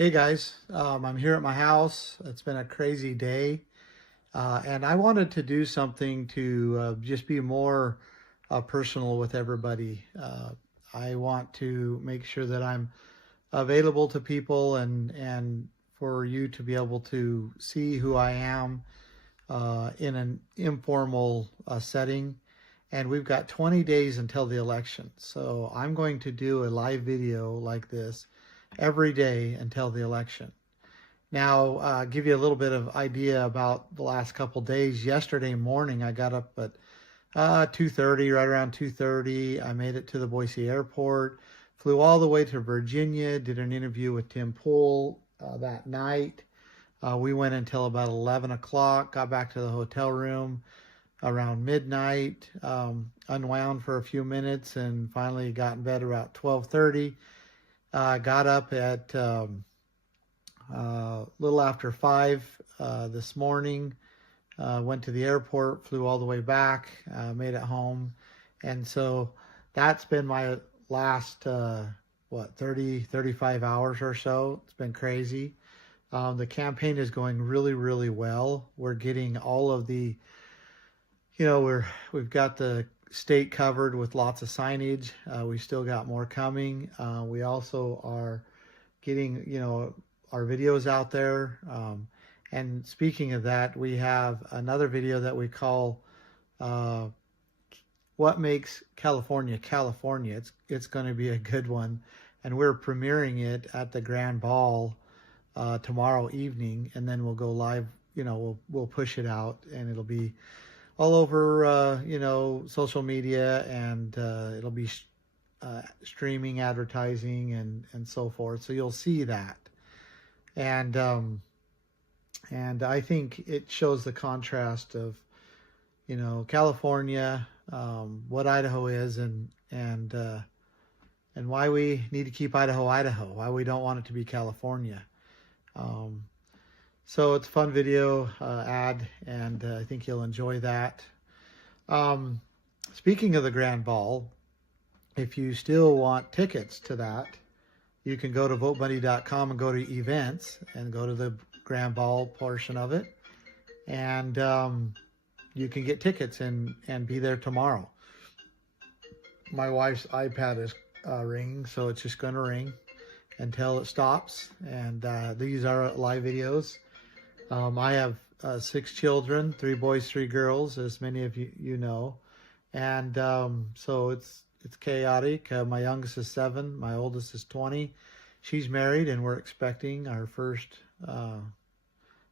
Hey guys, I'm here at my house. It's been a crazy day, and I wanted to do something to just be more personal with everybody. I want to make sure that I'm available to people and for you to be able to see who I am in an informal setting. And we've got 20 days until the election. So I'm going to do a live video like this every day until the election. Now, give you a little bit of idea about the last couple days. Yesterday morning, I got up at 2:30, right around 2:30. I made it to the Boise airport, flew all the way to Virginia, did an interview with Tim Pool that night. We went until about 11 o'clock, got back to the hotel room around midnight, unwound for a few minutes, and finally got in bed about 12:30. Got up at a little after 5 this morning, went to the airport, flew all the way back, made it home. And so that's been my last, 35 hours or so. It's been crazy. The campaign is going really, really well. We're getting all of the, we've got the state covered with lots of signage. We still got more coming. We also are getting, our videos out there. And speaking of that, we have another video that we call What Makes California California. It's going to be a good one. And we're premiering it at the Grand Ball tomorrow evening. And then we'll go live, we'll push it out and it'll be all over, social media, and it'll be streaming, advertising, and so forth. So you'll see that, and I think it shows the contrast of, California, what Idaho is, and why we need to keep Idaho, why we don't want it to be California. So it's a fun video ad, and I think you'll enjoy that. Speaking of the Grand Ball, if you still want tickets to that, you can go to votebuddy.com and go to events and go to the Grand Ball portion of it. And you can get tickets and be there tomorrow. My wife's iPad is ringing, so it's just going to ring until it stops. And these are live videos. I have 6 children, 3 boys, 3 girls, as many of you know. And so it's chaotic. My youngest is 7, my oldest is 20. She's married, and we're expecting our first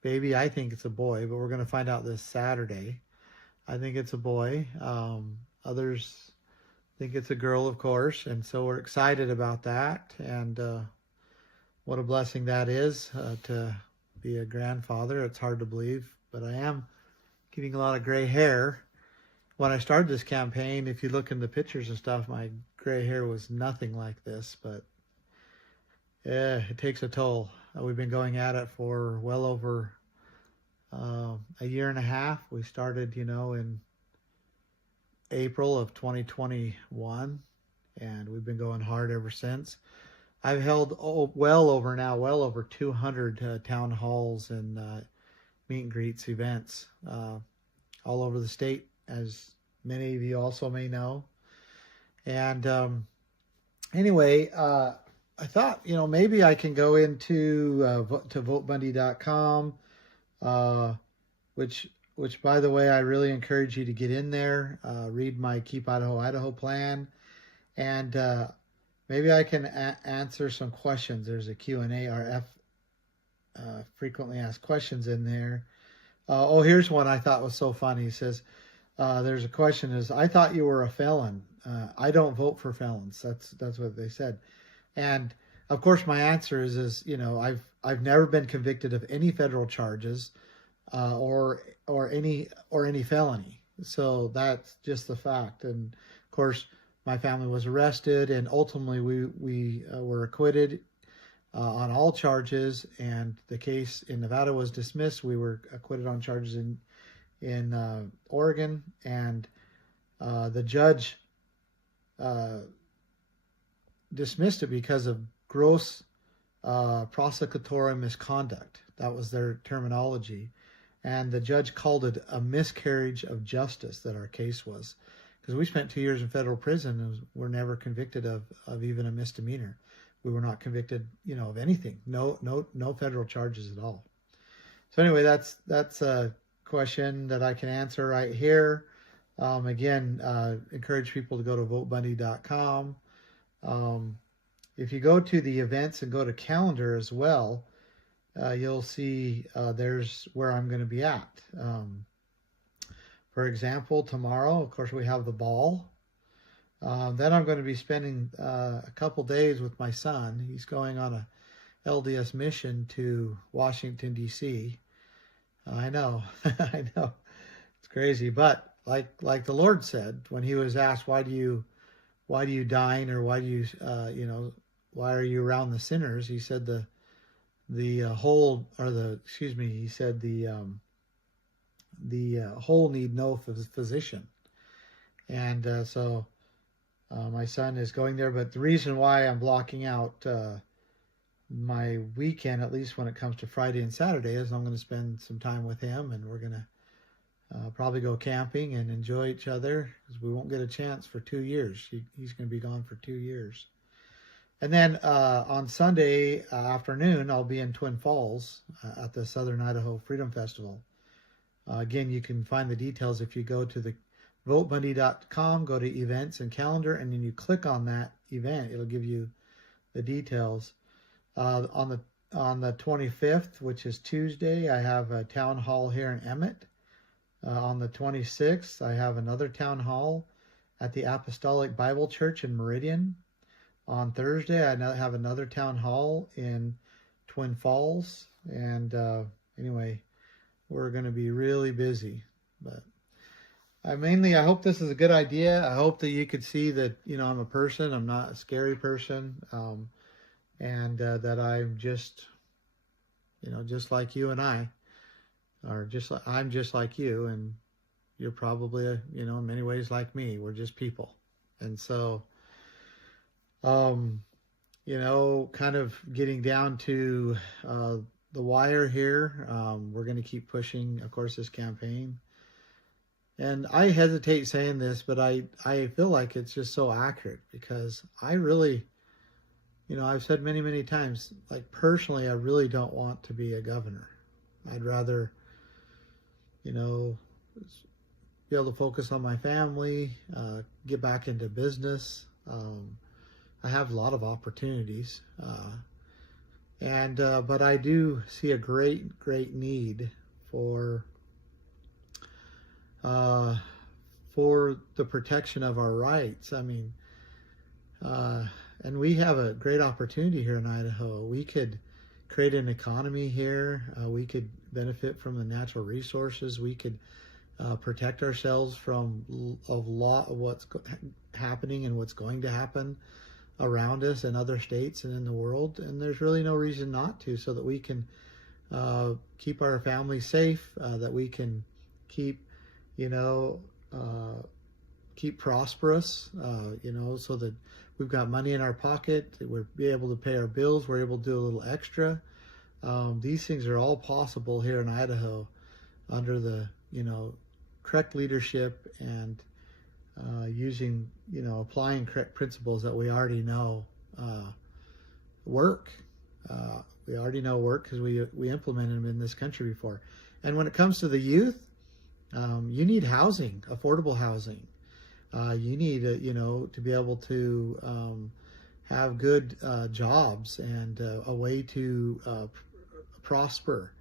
baby. I think it's a boy, but we're going to find out this Saturday. I think it's a boy. Others think it's a girl, of course, and so we're excited about that. And what a blessing that is to be a grandfather. It's hard to believe, but I am getting a lot of gray hair. When I started this campaign, if you look in the pictures and stuff, my gray hair was nothing like this, but yeah, it takes a toll. We've been going at it for well over a year and a half. We started, in April of 2021, and we've been going hard ever since. I've held well over 200 town halls and meet and greets events all over the state, as many of you also may know. And anyway, I thought, maybe I can go into to votebuddy.com, which by the way, I really encourage you to get in there, read my Keep Idaho, Idaho plan, and maybe I can answer some questions. There's a Q&A or frequently asked questions in there. Here's one I thought was so funny. He says, there's a question is, I thought you were a felon. I don't vote for felons. That's what they said. And of course my answer is I've never been convicted of any federal charges or any felony. So that's just the fact. And of course my family was arrested, and ultimately we were acquitted on all charges, and the case in Nevada was dismissed. We were acquitted on charges in Oregon, and the judge dismissed it because of gross prosecutorial misconduct. That was their terminology. And the judge called it a miscarriage of justice that our case was. Because we spent 2 years in federal prison and were never convicted of even a misdemeanor. We were not convicted, of anything. No federal charges at all. So anyway, that's a question that I can answer right here. Again, encourage people to go to votebundy.com. If you go to the events and go to calendar as well, you'll see there's where I'm going to be at. For example, tomorrow, of course, we have the ball. Then I'm going to be spending a couple days with my son. He's going on a LDS mission to Washington, D.C. I know, I know, it's crazy. But like the Lord said when He was asked, why do you dine, or why do you, why are you around the sinners? He said the whole need no physician. And so my son is going there. But the reason why I'm blocking out my weekend, at least when it comes to Friday and Saturday, is I'm going to spend some time with him, and we're going to probably go camping and enjoy each other, because we won't get a chance for 2 years. He's going to be gone for 2 years. And then on Sunday afternoon, I'll be in Twin Falls at the Southern Idaho Freedom Festival. Again, you can find the details if you go to the votebundy.com, go to events and calendar, and then you click on that event. It'll give you the details. On the 25th, which is Tuesday, I have a town hall here in Emmett. On the 26th, I have another town hall at the Apostolic Bible Church in Meridian. On Thursday, I have another town hall in Twin Falls. And anyway, we're going to be really busy. But I hope this is a good idea. I hope that you could see that, I'm a person. I'm not a scary person. And that I'm just, just like you and I. Or I'm just like you, and you're probably, in many ways like me. We're just people. And so, kind of getting down to the wire here. We're going to keep pushing, of course, this campaign. And I hesitate saying this, but I feel like it's just so accurate, because I really, I've said many, many times, like personally, I really don't want to be a governor. I'd rather, be able to focus on my family, get back into business. I have a lot of opportunities, but I do see a great need for the protection of our rights. And we have a great opportunity here in Idaho. We could create an economy here. We could benefit from the natural resources. We could protect ourselves from a lot of what's happening and what's going to happen around us in other states and in the world. And there's really no reason not to, so that we can keep our families safe, that we can keep, keep prosperous, so that we've got money in our pocket, we're able to pay our bills, we're able to do a little extra. These things are all possible here in Idaho under the, correct leadership and using, applying correct principles that we already know work. We already know work because we implemented them in this country before. And when it comes to the youth, you need housing, affordable housing. You need, to be able to have good jobs and a way to prosper.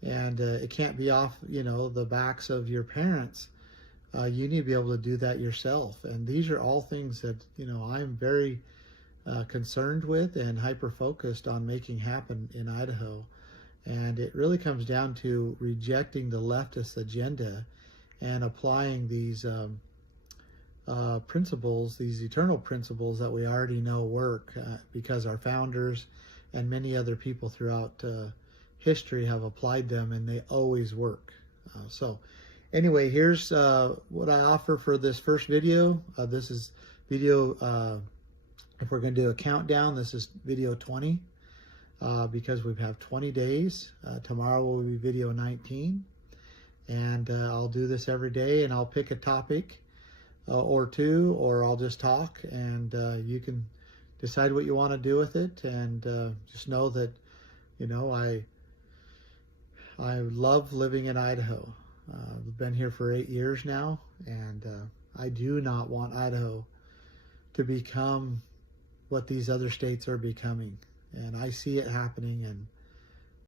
And it can't be off, the backs of your parents. You need to be able to do that yourself. And these are all things that, I'm very concerned with and hyper-focused on making happen in Idaho. And it really comes down to rejecting the leftist agenda and applying these principles, these eternal principles that we already know work, because our founders and many other people throughout history have applied them, and they always work. So anyway, here's what I offer for this first video. This is video, if we're going to do a countdown, this is video 20. because we have 20 days. Tomorrow will be video 19. And I'll do this every day, and I'll pick a topic or two, or I'll just talk, and you can decide what you want to do with it. And just know that, I love living in Idaho. I've been here for 8 years now, and I do not want Idaho to become what these other states are becoming. And I see it happening, and